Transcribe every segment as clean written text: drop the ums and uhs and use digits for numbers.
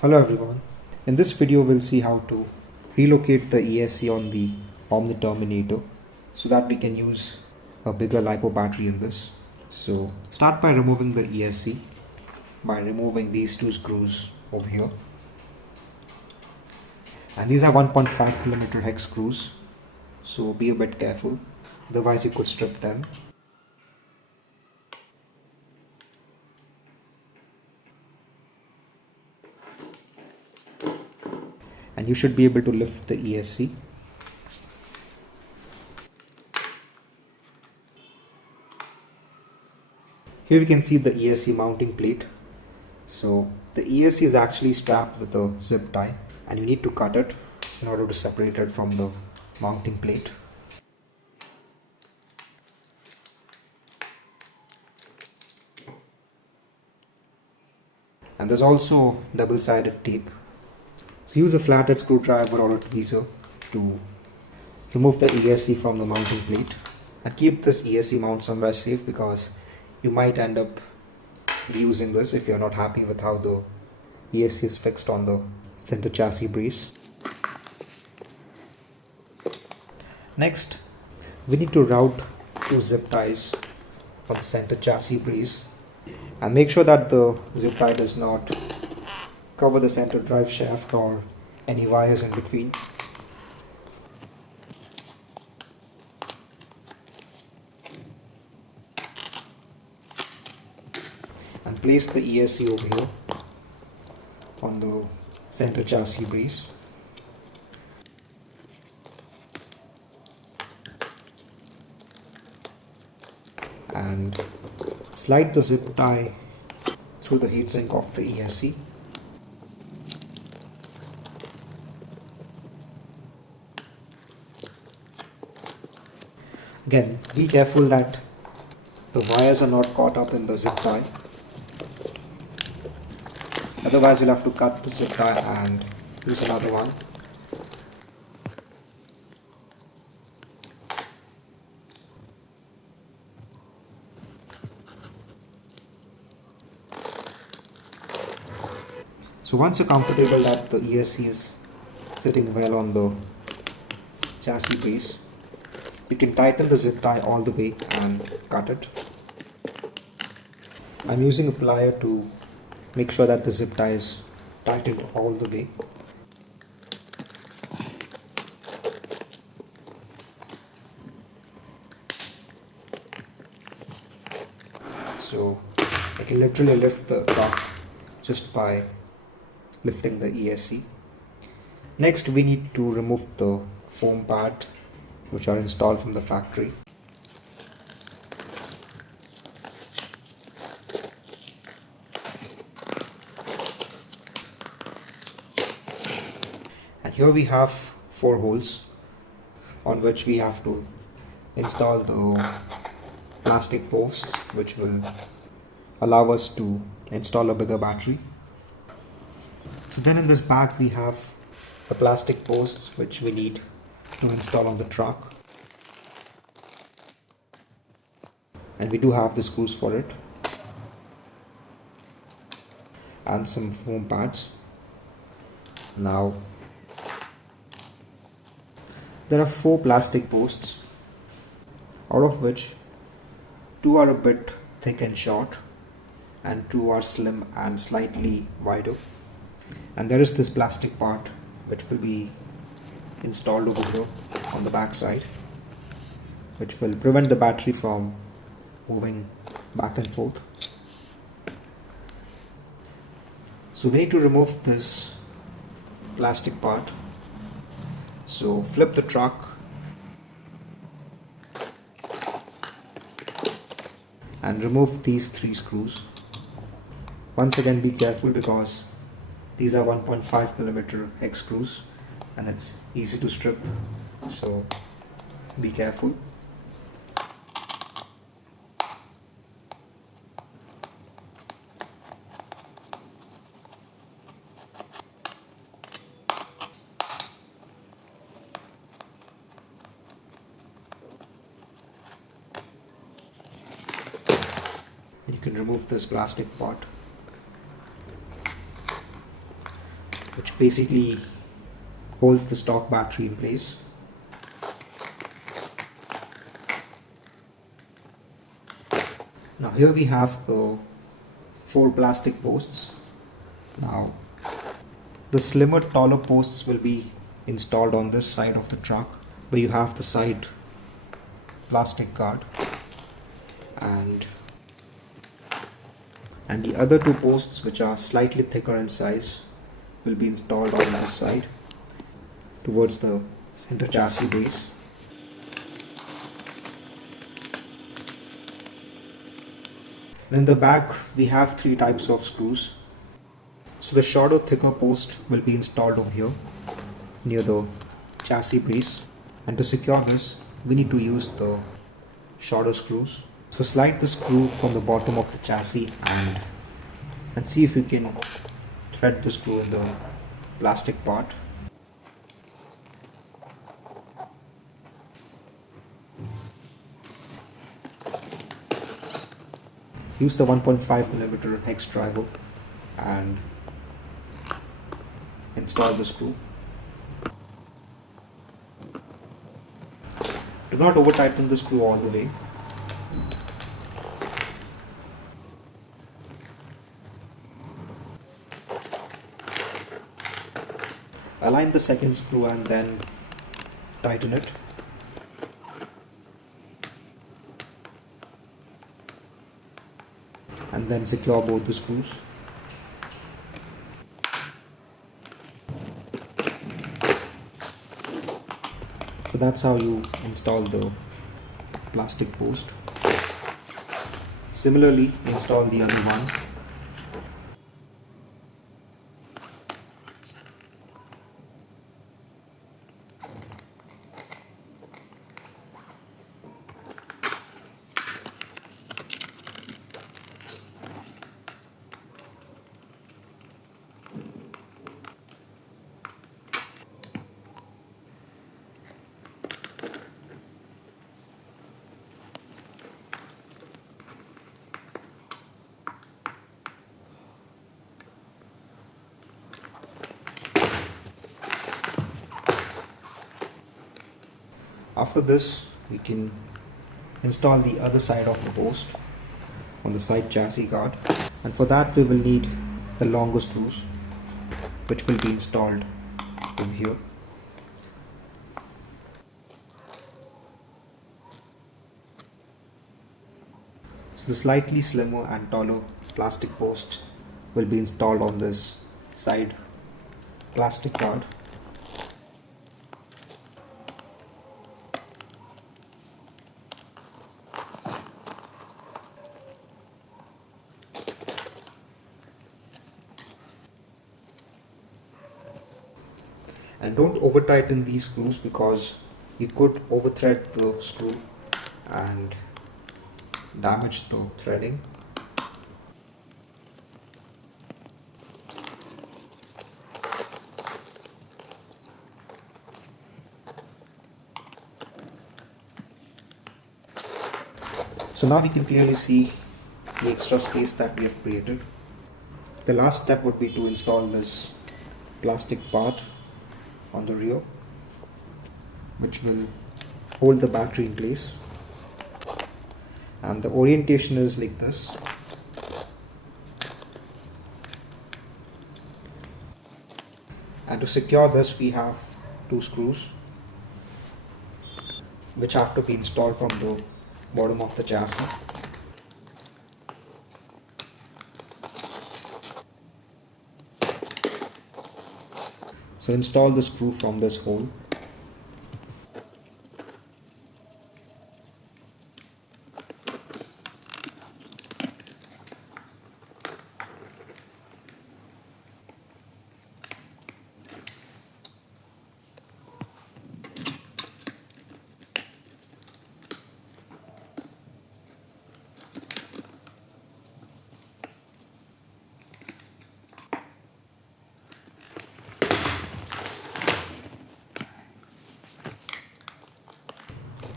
Hello everyone. In this video we'll see how to relocate the ESC on the Omni Terminator so that we can use a bigger Lipo battery in this. So start by removing the ESC by removing these two screws over here. And these are 1.5mm hex screws, so be a bit careful, otherwise you could strip them. And you should be able to lift the ESC. Here we can see the ESC mounting plate. So the ESC is actually strapped with a zip tie and you need to cut it in order to separate it from the mounting plate. And there's also double-sided tape. So use a flathead screwdriver or a tweezer to remove the ESC from the mounting plate. And keep this ESC mount somewhere safe because you might end up reusing this if you're not happy with how the ESC is fixed on the center chassis brace. Next, we need to route two zip ties from the center chassis brace and make sure that the zip tie does not cover the center drive shaft or any wires in between. And place the ESC over here on the center chassis brace. And slide the zip tie through the heatsink of the ESC. Again, be careful that the wires are not caught up in the zip tie. Otherwise, you'll have to cut the zip tie and use another one. So once you're comfortable that the ESC is sitting well on the chassis base, you can tighten the zip tie all the way and cut it. I'm using a plier to make sure that the zip tie is tightened all the way. So I can literally lift the top just by lifting the ESC. Next, we need to remove the foam pad which are installed from the factory. And here we have 4 holes on which we have to install the plastic posts which will allow us to install a bigger battery. So then in this bag we have the plastic posts which we need to install on the truck, and we do have the screws for it and some foam pads. Now there are 4 plastic posts, out of which 2 are a bit thick and short and 2 are slim and slightly wider, and there is this plastic part which will be installed over here on the back side, which will prevent the battery from moving back and forth. So we need to remove this plastic part. So flip the truck and remove these 3 screws. Once again, be careful because these are 1.5mm hex screws and it's easy to strip, so be careful. And you can remove this plastic part. which basically holds the stock battery in place. Now here we have the 4 plastic posts. Now the slimmer, taller posts will be installed on this side of the truck, where you have the side plastic guard, and the other 2 posts, which are slightly thicker in size, will be installed on this side towards the center chassis base. In the back we have 3 types of screws. So the shorter, thicker post will be installed over here near the chassis base, and to secure this we need to use the shorter screws. So slide the screw from the bottom of the chassis and see if you can thread the screw in the plastic part. Use the 1.5mm hex driver and install the screw. Do not over tighten the screw all the way. Align the second screw and then tighten it. And then secure both the screws. So that's how you install the plastic post. Similarly, install the other one. After this, we can install the other side of the post on the side chassis guard, and for that we will need the longer screws, which will be installed over here. So the slightly slimmer and taller plastic post will be installed on this side plastic guard. And don't over tighten these screws, because you could over thread the screw and damage the threading. So now we can clearly see the extra space that we have created. The last step would be to install this plastic part on the rear, which will hold the battery in place, and the orientation is like this. And to secure this, we have 2 screws which have to be installed from the bottom of the chassis. So install the screw from this hole.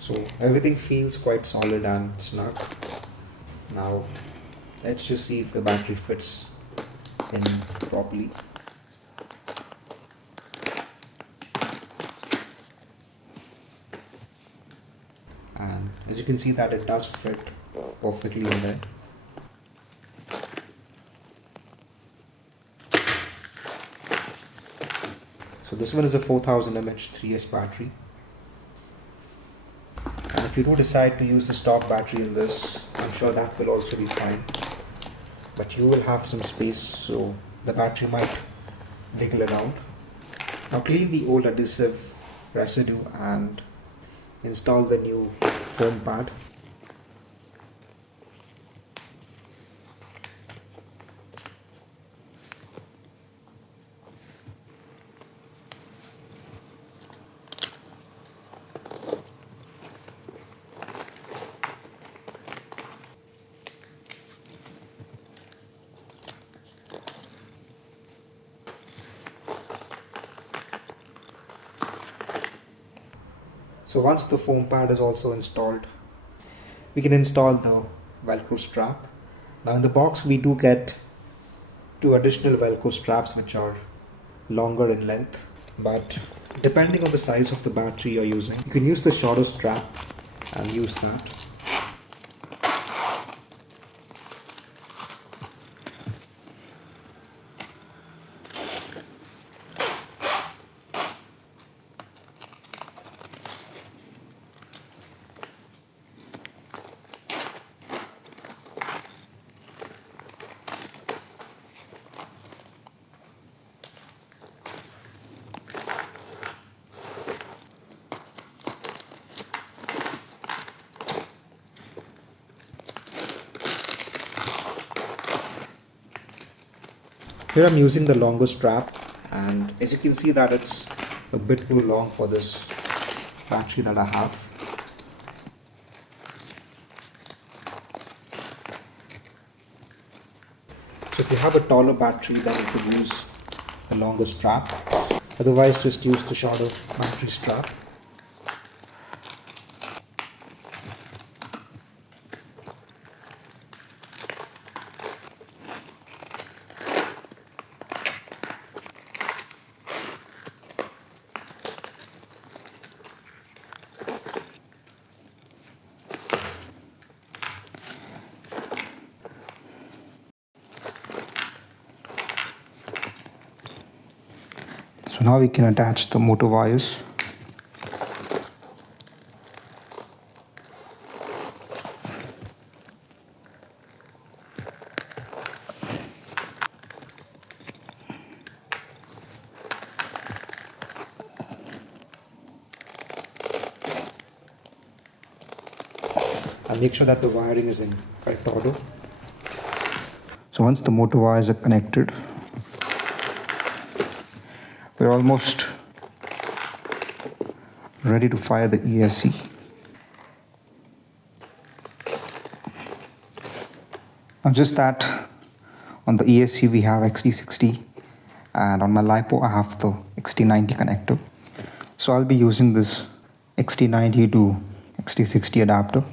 So everything feels quite solid and snug. Now let's just see if the battery fits in properly. As you can see that it does fit perfectly in there. So this one is a 4000 mAh 3S battery. And if you do decide to use the stock battery in this, I'm sure that will also be fine. But you will have some space, so the battery might wiggle around. Now clean the old adhesive residue and install the new foam pad. So once the foam pad is also installed, we can install the Velcro strap. Now in the box we do get 2 additional Velcro straps which are longer in length, but depending on the size of the battery you're using, you can use the shorter strap and use that. Here I'm using the longer strap, and as you can see that it's a bit too long for this battery that I have. So if you have a taller battery, then you could use the longer strap. Otherwise just use the shorter battery strap. So now we can attach the motor wires. And make sure that the wiring is in correct order. So once the motor wires are connected, we're almost ready to fire the ESC. Now just that, on the ESC we have XT60 and on my Lipo I have the XT90 connector. So I'll be using this XT90 to XT60 adapter.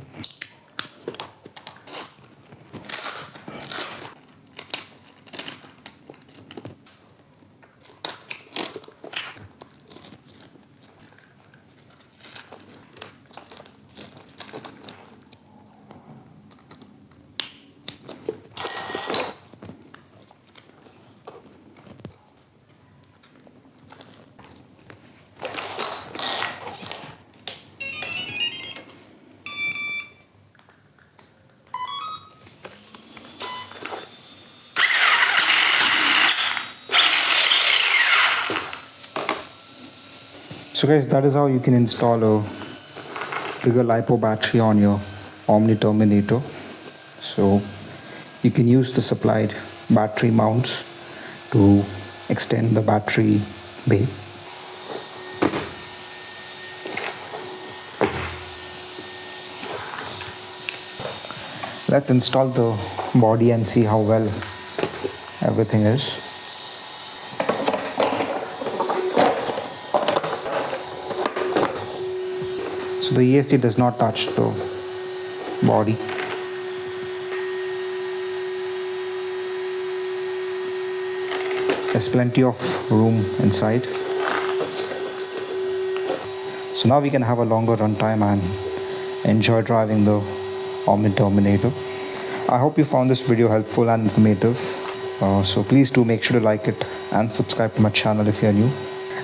So guys, that is how you can install a bigger Lipo battery on your Omni Terminator. So you can use the supplied battery mounts to extend the battery bay. Let's install the body and see how well everything is. So the ESC does not touch the body. There's plenty of room inside. So now we can have a longer runtime and enjoy driving the Omni Terminator. I hope you found this video helpful and informative. So please do make sure to like it and subscribe to my channel if you are new.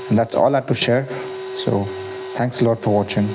And that's all I had to share. So thanks a lot for watching.